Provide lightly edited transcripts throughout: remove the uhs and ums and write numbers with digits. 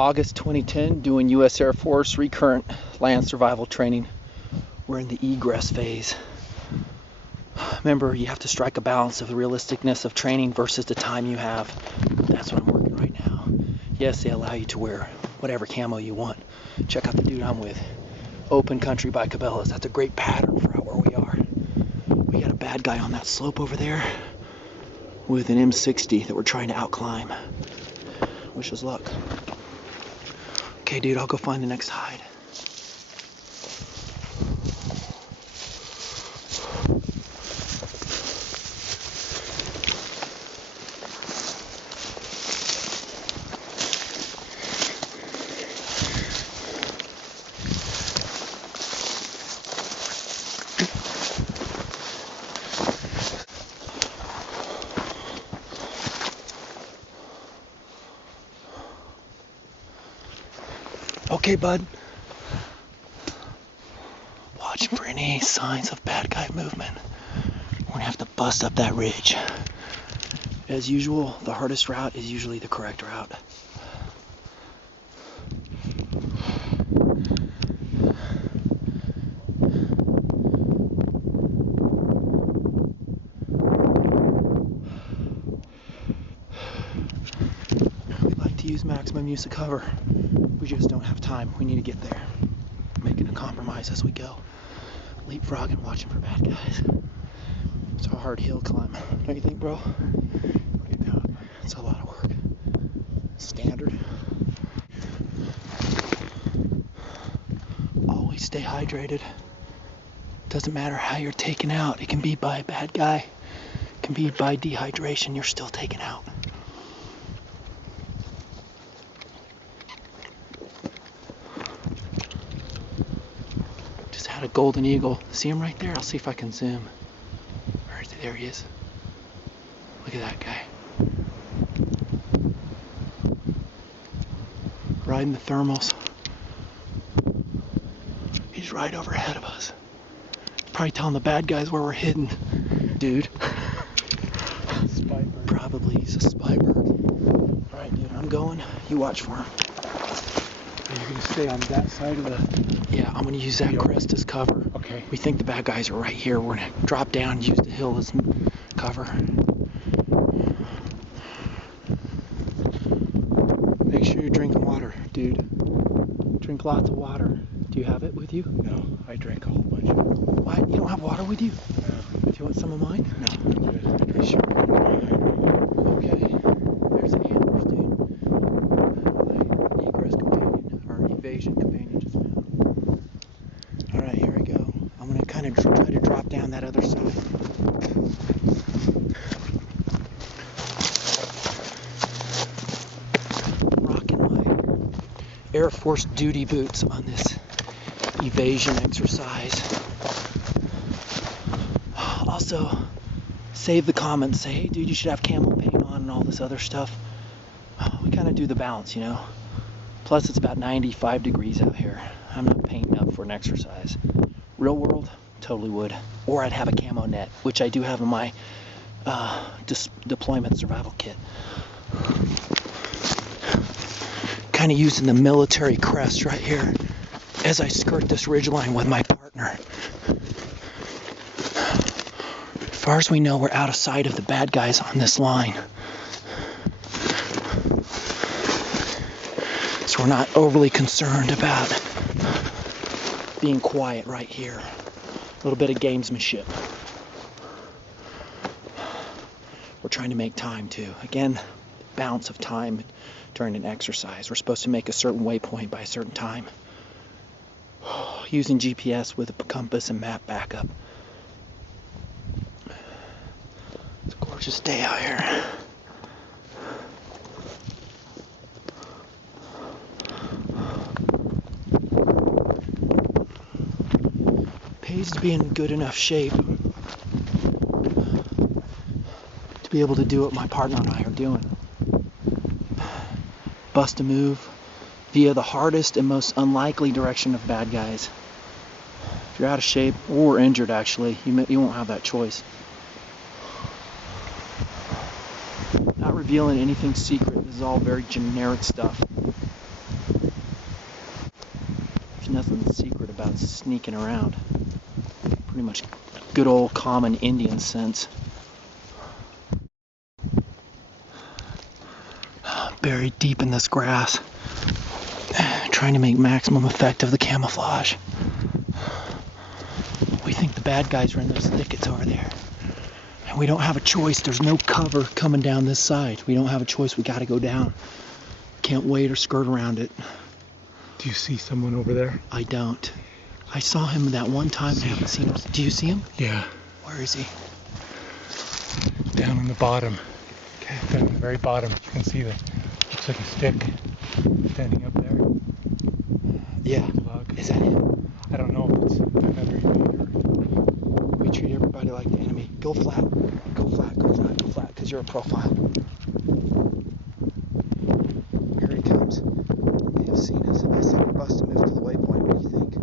August 2010, doing U.S. Air Force recurrent land survival training. We're in the egress phase. Remember, you have to strike a balance of the realisticness of training versus the time you have. That's what I'm working right now. Yes, they allow you to wear whatever camo you want. Check out the dude I'm with. Open country by Cabela's. That's a great pattern for out where we are. We got a bad guy on that slope over there with an M60 that we're trying to outclimb. Wish us luck. Okay, dude, I'll go find the next hide. Okay, bud. Watching for any signs of bad guy movement. We're gonna have to bust up that ridge. As usual, the hardest route is usually the correct route. We like to use maximum use of cover. We just don't have time. We need to get there. Making a compromise as we go. Leapfrogging, watching for bad guys. It's a hard hill climb. Don't you think, bro? It's a lot of work. Standard. Always stay hydrated. Doesn't matter how you're taken out. It can be by a bad guy. It can be by dehydration. You're still taken out. A golden eagle. See him right there? I'll see if I can zoom. Where is he? There he is. Look at that guy. Riding the thermals. He's right overhead of us. Probably telling the bad guys where we're hidden. Dude. Probably he's a spy bird. Alright, dude, I'm going. You watch for him. You're going to stay on that side of the... Yeah, I'm going to use that crest as cover. Okay. We think the bad guys are right here. We're going to drop down and use the hill as cover. Make sure you're drinking water, dude. Drink lots of water. Do you have it with you? No, I drank a whole bunch. Why? You don't have water with you? No. Do you want some of mine? No, I'm good. Are you sure? Okay. There's the antlers, dude. My egress companion, or evasion companion just now. Alright, here we go. I'm going to kind of try to drop down that other side. Rocking my Air Force duty boots on this evasion exercise. Also, save the comments. Say, hey dude, you should have camel paint on and all this other stuff. We kind of do the balance, you know. Plus, it's about 95 degrees out here. I'm not painting up for an exercise. Real world, totally would. Or I'd have a camo net, which I do have in my deployment survival kit. Kind of using the military crest right here as I skirt this ridgeline with my partner. As far as we know, we're out of sight of the bad guys on this line. So we're not overly concerned about being quiet right here. A little bit of gamesmanship. We're trying to make time too. Again, balance of time during an exercise. We're supposed to make a certain waypoint by a certain time. Using GPS with a compass and map backup. It's a gorgeous day out here. Pays to be in good enough shape to be able to do what my partner and I are doing. Bust a move via the hardest and most unlikely direction of bad guys. If you're out of shape or injured, actually, you won't have that choice. Not revealing anything secret. This is all very generic stuff. nothing secret about sneaking around. Pretty much good old common Indian sense. Buried deep in this grass, trying to make maximum effect of the camouflage. We think the bad guys are in those thickets over there. And we don't have a choice. There's no cover coming down this side. We don't have a choice. We gotta go down. Can't wait or skirt around it. Do you see someone over there? I don't. I saw him that one time. I haven't seen him. Do you see him? Yeah. Where is he? Down on the bottom. Okay. Down on the very bottom. You can see the, looks like a stick standing up there. Yeah. Log. Is that him? I don't know if it's another invader. We treat everybody like the enemy. Go flat. Go flat. Go flat. Go flat. Because you're a profile. Here he comes. They have seen us. I said we bust a move to the waypoint. What do you think?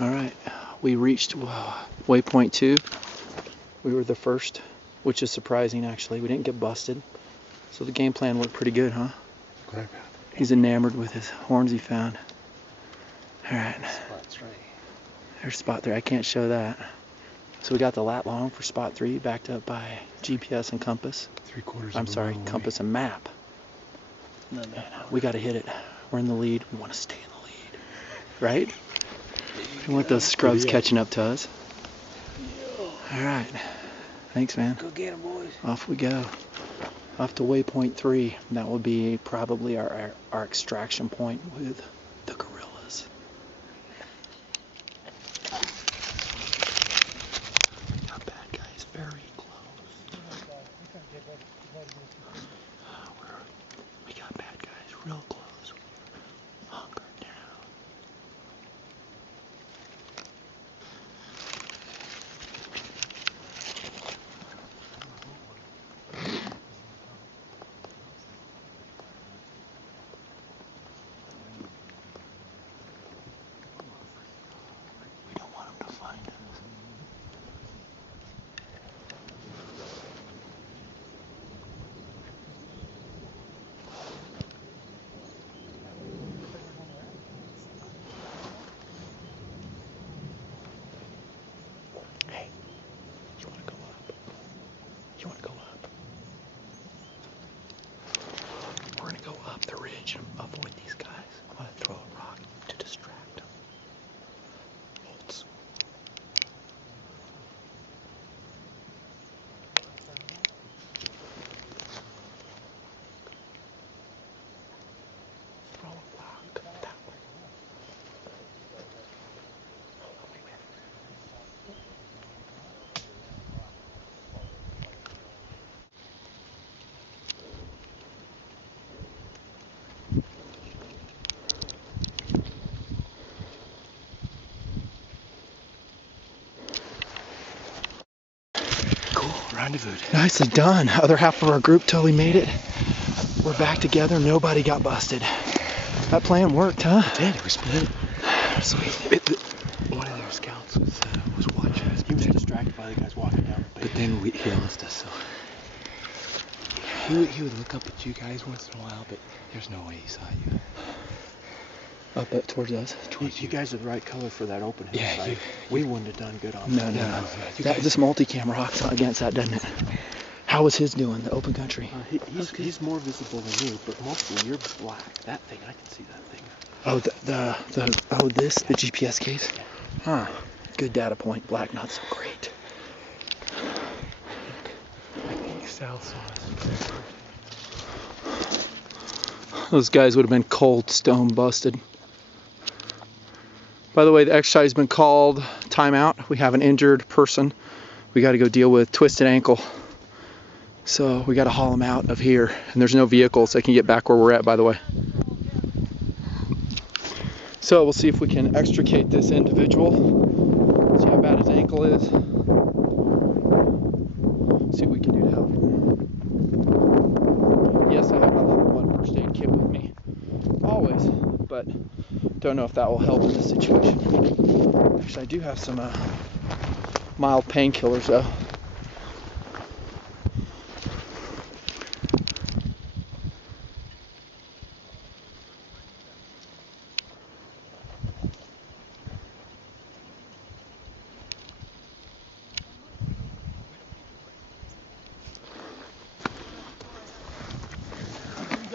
Alright. We reached waypoint 2. We were the first, which is surprising actually. We didn't get busted. So the game plan worked pretty good, huh? Good. He's enamored with his horns he found. Alright. Spot 3. There's spot 3. I can't show that. So we got the lat long for spot 3, backed up by GPS and compass. 3/4. I'm sorry, compass and map. And we got to hit it. We're in the lead. We want to stay in the lead. Right? We want those scrubs catching up to us. Alright. Thanks, man. Go get him, boys. Off we go. Off to waypoint 3. That will be probably our extraction point with the gorillas. Our bad guys very close. We got bad guys real close. Hunker down. We don't want them to find us. Hey, you want to go up? You want to go up? We're going to go up the ridge and avoid these guys. I'm going to throw a rock to distract them. Bolts. Throw a rock that way. Hold on, wait. Cool. Rendezvous. Nicely done. Other half of our group totally made it. We're back together. Nobody got busted. That plan worked, huh? It did. We split. Sweet. One of their scouts was watching us. He was distracted by the guys walking down the But then he lost us, so he would look up at you guys once in a while, but there's no way he saw you. Up towards us. You guys are the right color for that open Yeah, hillside. We wouldn't have done good on No. This multi-cam rocks against that, doesn't it? How was his doing, the open country? He's more visible than you, but mostly you're black. That thing, I can see that thing. Oh, the GPS case? Huh. Good data point. Black, not so great. I think Sal saw us. Those guys would have been cold stone busted. By the way, the exercise has been called timeout. We have an injured person. We got to go deal with twisted ankle. So we got to haul him out of here. And there's no vehicles that can get back where we're at, by the way. So we'll see if we can extricate this individual. See how bad his ankle is. See what we can do to help. Yes, I have my level 1 first aid kit with me. Always. But don't know if that will help in this situation. Actually, I do have some mild painkillers though.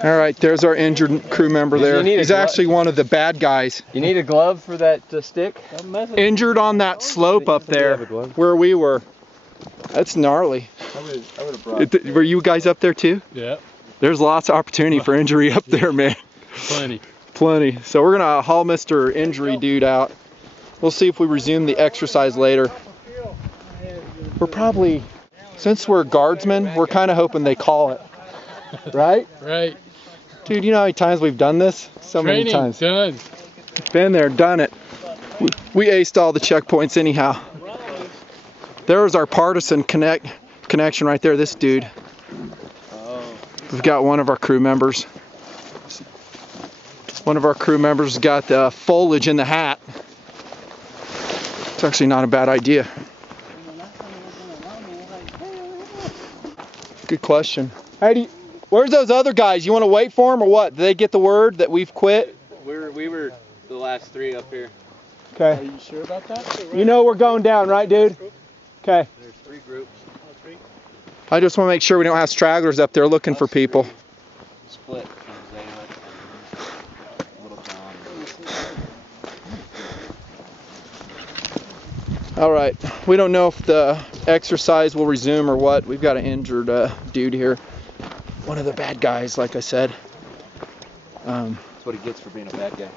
All right, there's our injured crew member there. He's actually one of the bad guys. You need a glove for that stick? Injured on that slope up there where we were. That's gnarly. I would have brought Were you guys up there too? Yeah. There's lots of opportunity for injury up there, man. Plenty. Plenty. So we're gonna haul Mr. Injury Dude out. We'll see if we resume the exercise later. We're probably, since we're guardsmen, we're kind of hoping they call it. Right? Right. Dude, you know how many times we've done this? So many times. Done. Been there, done it. We aced all the checkpoints anyhow. There's our partisan connection right there, this dude. We've got one of our crew members. One of our crew members got the foliage in the hat. It's actually not a bad idea. Good question. Hey, where's those other guys? You want to wait for them or what? Did they get the word that we've quit? We were the last 3 up here. Okay. Are you sure about that? You know we're going down, right, dude? Okay. There's 3 groups. I just want to make sure we don't have stragglers up there looking for people. Split. All right. We don't know if the exercise will resume or what. We've got an injured dude here. One of the bad guys, like I said. That's what he gets for being a bad guy.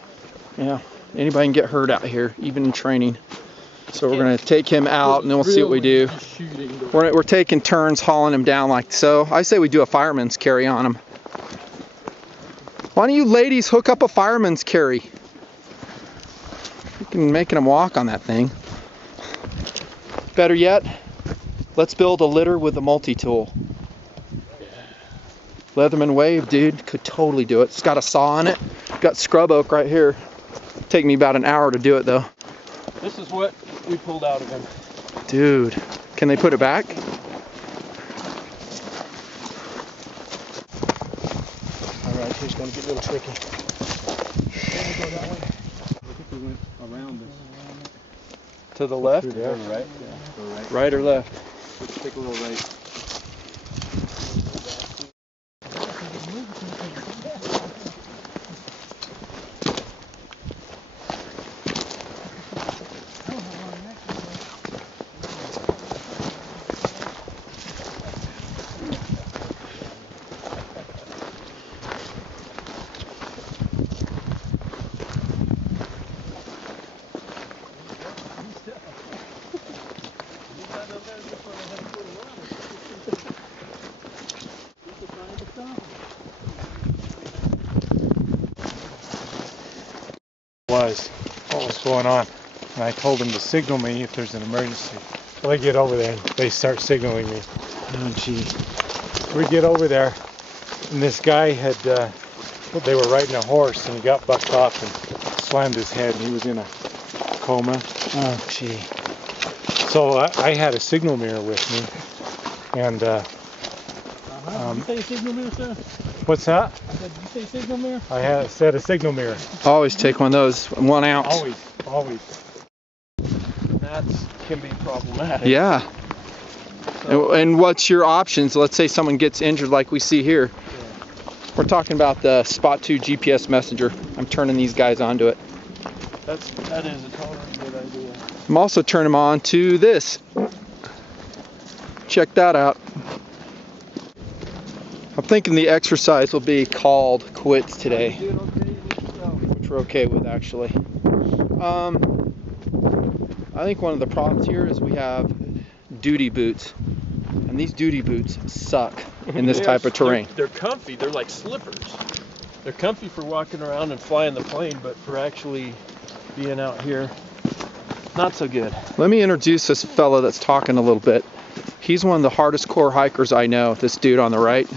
Yeah. Anybody can get hurt out here, even in training. So we're going to take him out and then we'll see what we do. We're taking turns hauling him down like so. I say we do a fireman's carry on him. Why don't you ladies hook up a fireman's carry? Freaking making him walk on that thing. Better yet, let's build a litter with a multi-tool. Leatherman Wave, dude, could totally do it. It's got a saw on it. Got scrub oak right here. Take me about an hour to do it though. This is what we pulled out of him. Dude, can they put it back? Alright, here's going to get a little tricky. I think we went around this. To the left? Right? Yeah. Go right. Right or left? Let's take a little right. What was going on, and I told them to signal me if there's an emergency. Well, they get over there and they start signaling me. Oh gee. We get over there and this guy had they were riding a horse and he got bucked off and slammed his head and he was in a coma. Oh gee. So I had a signal mirror with me, and Did you say signal mirror, sir? what's that? Did you say signal mirror? I had set a signal mirror. Always take one of those, 1 ounce. Always. That can be problematic. Yeah. And what's your options? Let's say someone gets injured like we see here. We're talking about the Spot 2 GPS messenger. I'm turning these guys onto it. That is a totally good idea. I'm also turning them on to this. Check that out. I'm thinking the exercise will be called quits today, which we're okay with actually. I think one of the problems here is we have duty boots, and these duty boots suck in this type of terrain. They're comfy. They're like slippers. They're comfy for walking around and flying the plane, but for actually being out here, not so good. Let me introduce this fellow that's talking a little bit. He's one of the hardest core hikers I know, this dude on the right.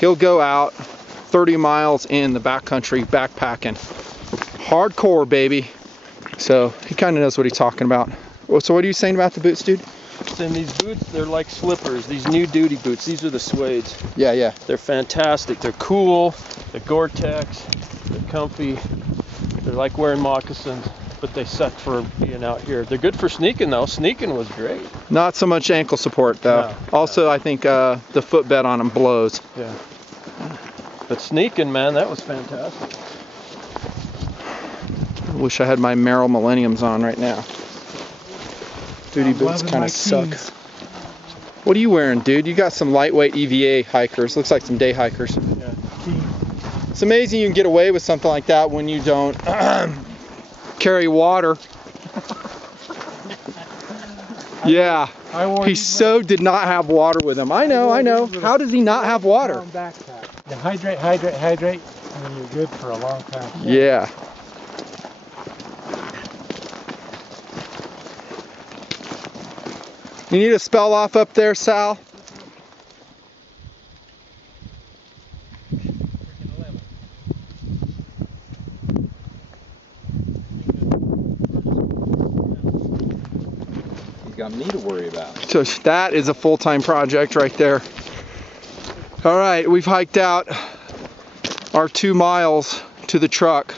He'll go out 30 miles in the backcountry backpacking. Hardcore, baby. So he kind of knows what he's talking about. So what are you saying about the boots, dude? And these boots, they're like slippers. These new duty boots, these are the suedes. Yeah. They're fantastic. They're cool. They're Gore-Tex. They're comfy. They're like wearing moccasins, but they suck for being out here. They're good for sneaking though. Sneaking was great. Not so much ankle support though. No. Also, I think the footbed on them blows. Yeah. But sneaking, man, that was fantastic. I wish I had my Merrill Millenniums on right now. Duty boots kind of suck. What are you wearing, dude? You got some lightweight EVA hikers. Looks like some day hikers. Yeah. It's amazing you can get away with something like that when you don't carry water. Yeah. He so did not have water with him. I know. How does he not have water? You hydrate, hydrate, hydrate, and then you're good for a long time. Yeah. You need a spell off up there, Sal? He's got me to worry about. So that is a full-time project right there. All right, we've hiked out our 2 miles to the truck.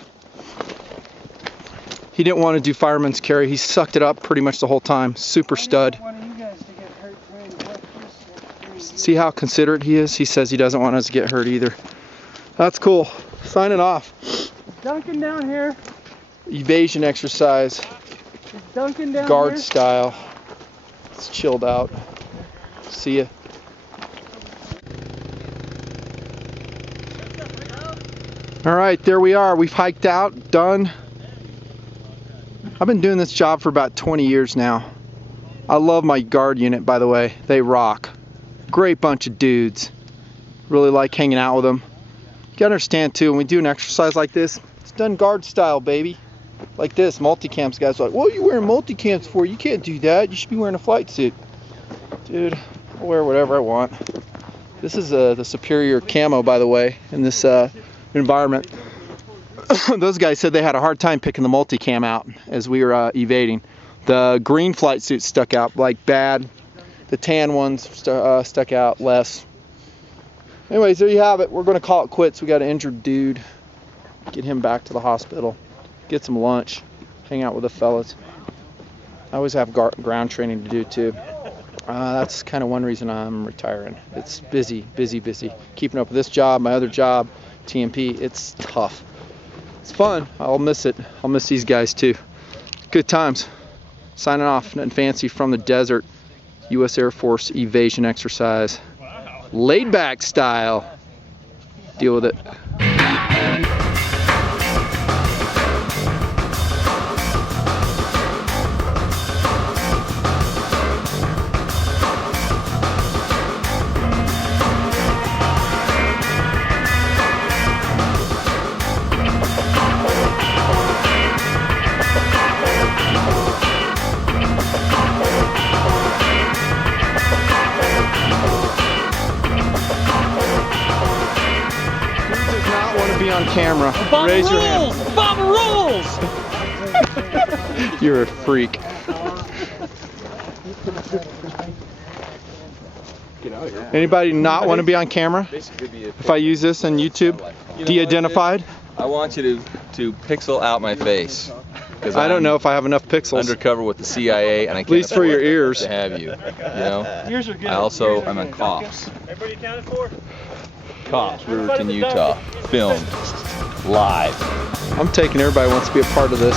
He didn't want to do fireman's carry. He sucked it up pretty much the whole time. Super stud. See how considerate he is? He says he doesn't want us to get hurt either. That's cool. Signing off. Duncan down here. Evasion exercise. Duncan down Guard here. style. It's chilled out. See ya. All right, there we are. We've hiked out, done. I've been doing this job for about 20 years now. I love my guard unit, by the way. They rock. Great bunch of dudes. Really like hanging out with them. You gotta understand too, when we do an exercise like this, it's done guard style, baby. Like this, multicams guys are like, what are you wearing multicams for? You can't do that. You should be wearing a flight suit. Dude, I'll wear whatever I want. This is the superior camo, by the way, in this environment. Those guys said they had a hard time picking the multicam out as we were evading. The green flight suit stuck out like bad. The tan ones stuck out less. Anyways, there you have it. We're going to call it quits. We got an injured dude. Get him back to the hospital. Get some lunch. Hang out with the fellas. I always have ground training to do too. That's kind of one reason I'm retiring. It's busy. Keeping up with this job, my other job, TMP, it's tough. It's fun. I'll miss it. I'll miss these guys too. Good times. Signing off, Nutnfancy from the desert. U.S. Air Force evasion exercise. Laid back style. Deal with it. Be on camera. Obama Raise your rules! hand. Obama rules! You're a freak. Anybody not want to be on camera? If I use this on YouTube, de-identified? I want you to pixel out my face. I don't know if I have enough pixels. Undercover with the CIA, and I can't At least for your ears. to have you. You know. Ears are good. I also am on Cops. Everybody accounted for? Cops, Riverton, Utah. Filmed live. I'm taking everybody who wants to be a part of this.